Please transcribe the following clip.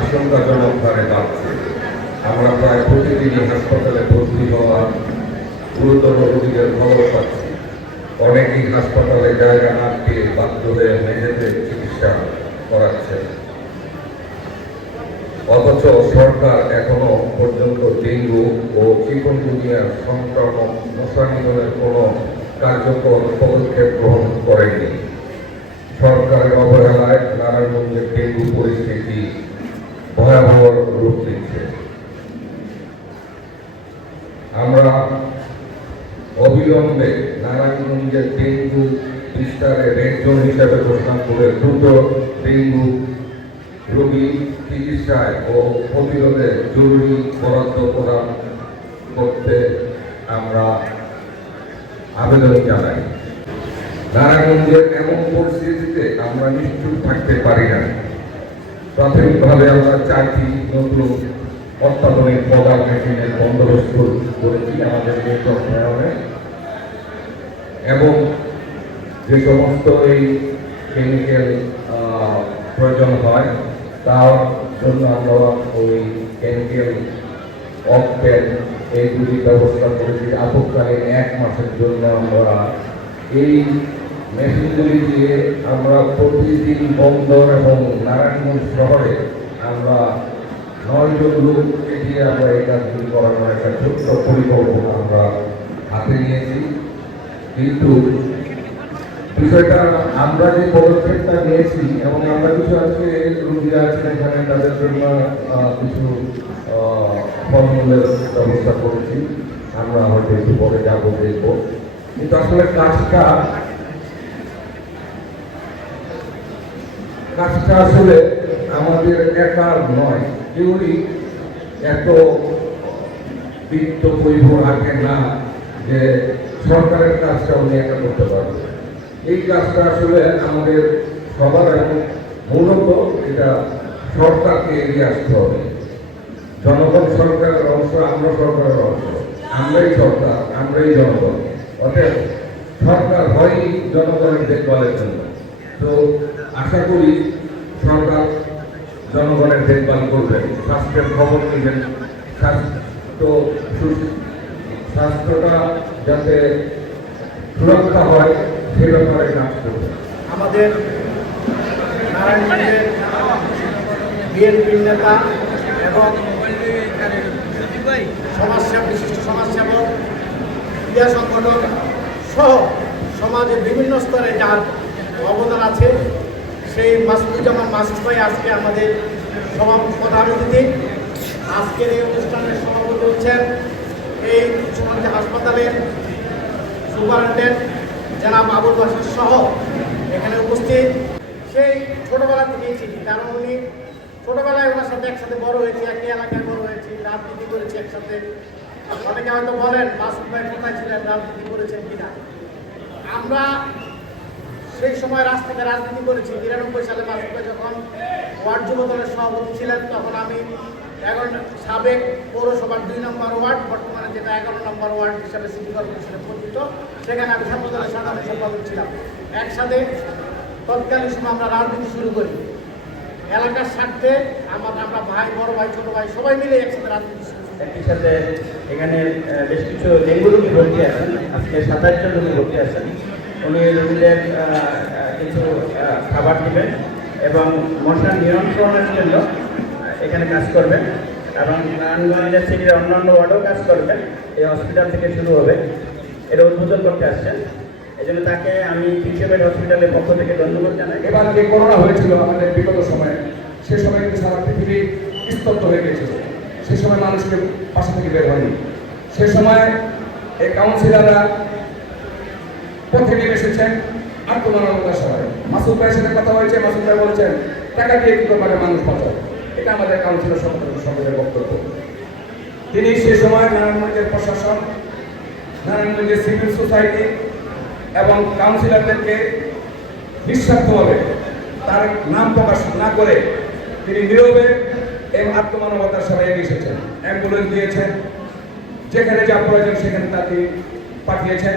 আশঙ্কাজনক হারে বাড়ছে। আমরা প্রায় প্রতিদিনই হাসপাতালে ভর্তি হওয়া গুরুতর রোগীদের খবর পাচ্ছি। অনেকেই হাসপাতালে জায়গা না পেয়ে বাধ্য হয়ে মেঝেতে চিকিৎসা করাচ্ছেন অথচ সরকার এখনও পর্যন্ত ডেঙ্গু ও চিকনগুনিয়ার সংক্রামক মশা নিধনের কোনো কার্যকর পদক্ষেপ গ্রহণ করেনি। সরকারের অবহেলায় নারায়ণগঞ্জের ডেঙ্গু পরিস্থিতি ভয়াবহ রূপ নিচ্ছে। আমরা অবিলম্বে নারায়ণগঞ্জের ডেঙ্গু বিস্তারে রেড হিসাবে ঘোষণা করে দ্রুত ডেঙ্গু রোগী চিকিৎসায় ও প্রতিরোধে জরুরি বরাদ্দ প্রদান করতে আমরা আবেদন জানাই। নারায়ণগঞ্জের এমন পরিস্থিতিতে আমরা নিশ্চুপ থাকতে পারি না। প্রাথমিকভাবে আমরা চারটি নতুন অত্যাধুনিক পদার মেশিনের বন্দোবস্ত করেছি আমাদের নেটওয়ার্ক প্রেরণে এবং যে সমস্ত এই কেমিক্যাল প্রয়োজন হয়, তার জন্য আমরা ওই কেমিক্যাল এই দুটি ব্যবস্থা করেছি। আপদকালীন এক মাসের জন্য আমরা এই মেশিনগুলি আমরা প্রতিদিন বন্দর এবং নারায়ণগঞ্জ শহরে আমরা নয়জন লোককে দিয়ে আমরা এই কাজগুলি করানোর একটা ছোট্ট পরিকল্পনা আমরা হাতে নিয়েছি। কিন্তু বিষয়টা আমরা যে পদক্ষেপটা নিয়েছি এবং আমরা কিছু আজকে রুগী আছেন এখানে, তাদের জন্য কিছু ফলমূলের ব্যবস্থা করেছি। আমরা হয়তো একটু পরে যাব, দেখব। কিন্তু আসলে কাজটা কাজটা আসলে আমাদের একার নয়। কেউই এত বিত্ত বৈভব রাখে না যে সরকারের কাজটা উনি একা করতে পারবে এই কাজটা আসলে আমাদের সবার এবং মূলত এটা সরকারকে এগিয়ে আসতে হবে। জনগণ সরকারের অংশ, আমরা সরকারের অংশ। আমরাই সরকার, আমরাই জনগণ। অতএব সরকার হয়ই জনগণের দেখভালের জন্য। তো আশা করি সরকার জনগণের দেখভাল করবেন স্বাস্থ্যের খবর নেবেন স্বাস্থ্য স্বাস্থ্যটা যাতে সুরক্ষা হয়, সে ব্যাপারে কাজ করবেন আমাদের নারায়ণগঞ্জের বিএনপির নেতা এবং সমাজসেবা বিশিষ্ট সমাজসেবক, ক্রীড়া সংগঠন সহ সমাজের বিভিন্ন স্তরে যার অবদান আছে। সেই মাসুদুজ্জামান মাসুদ ভাই আজকে আমাদের সভাপতি। প্রধান অতিথি আজকের এই অনুষ্ঠানের সভাপতি হচ্ছেন এই সমাজ হাসপাতালের সুপারিনটেন্ডেন্ট জনাব আবুল বাসির সহ এখানে উপস্থিত। সেই ছোটবেলা থেকেই চিনি কারণ উনি ছোটোবেলায় ওনার সাথে একসাথে বড় হয়েছি, একই এলাকায় বড় হয়েছি, রাজনীতি করেছি একসাথে। অনেকে হয়তো বলেন, মাসুদ ভাই কোথায় ছিলেন, রাজনীতি করেছেন কিনা। আমরা সেই সময় রাজ থেকে রাজনীতি করেছি। নিরানব্বই সালে মাসুদ যখন ওয়ার্ড যুব দলের সভাপতি ছিলেন, তখন আমি এগারো সাবেক পৌরসভার দুই নম্বর ওয়ার্ড, বর্তমানে যেটা এগারো নম্বর ওয়ার্ড হিসাবে সিটি কর্পোরেশনে পরিচিত, সেখানে আমি ছাত্র দলের সাধারণ সম্পাদক ছিলাম। একসাথে তৎকালীন সময় আমরা রাজনীতি শুরু করি। এলাকার স্বার্থে আমার আমরা ভাই, বড় ভাই, ছোট ভাই সবাই মিলে একসাথে রাজনীতি শুরু একই সাথে এখানে বেশ কিছু ডেঙ্গু রোগী ভর্তি আছেন। আজকে সাতাশ জন রোগী ভর্তি আছেন। উনি রোগীদের কিছু খাবার দিবেন এবং মশা নিয়ন্ত্রণের জন্য এখানে কাজ করবেন এবং নারায়ণগঞ্জের সিটির অন্যান্য ওয়ার্ডেও কাজ করবেন। এই হসপিটাল থেকে শুরু হবে। এটা উদ্বোধন করতে আসছেন। এই জন্য তাকে আমি কৃষকের হসপিটালের পক্ষ থেকে ধন্যবাদ জানাই। এবার যে করোনা হয়েছিল আমাদের বিগত সময়ে, সে সময় কিন্তু সারা পৃথিবী স্তব্ধ হয়ে গিয়েছিল। সে সময় মানুষকে পাশে থেকে বের হয়নি। সে সময় এই কাউন্সিলাররা নেমে এসেছেন? আত্মমানবতার সবাই। মাসুদ ভাইয়ের সাথে কথা হয়েছে, মাসুদ ভাই বলছেন, টাকা দিয়ে কি করে মানুষ বাঁচায় এটা আমাদের কাউন্সিলর সম্পর্কে সকলের বক্তব্য। তিনি সে সময় নারায়ণগঞ্জের প্রশাসন, নারায়ণগঞ্জের সিভিল সোসাইটি এবং কাউন্সিলরদেরকে নিঃস্বার্থভাবে তার নাম প্রকাশ না করে তিনি নীরবে এবং আত্মমানবতার সবাই এগিয়ে এসেছেন। অ্যাম্বুলেন্স দিয়েছেন। যেখানে যা প্রয়োজন সেখানে তাকে পাঠিয়েছেন।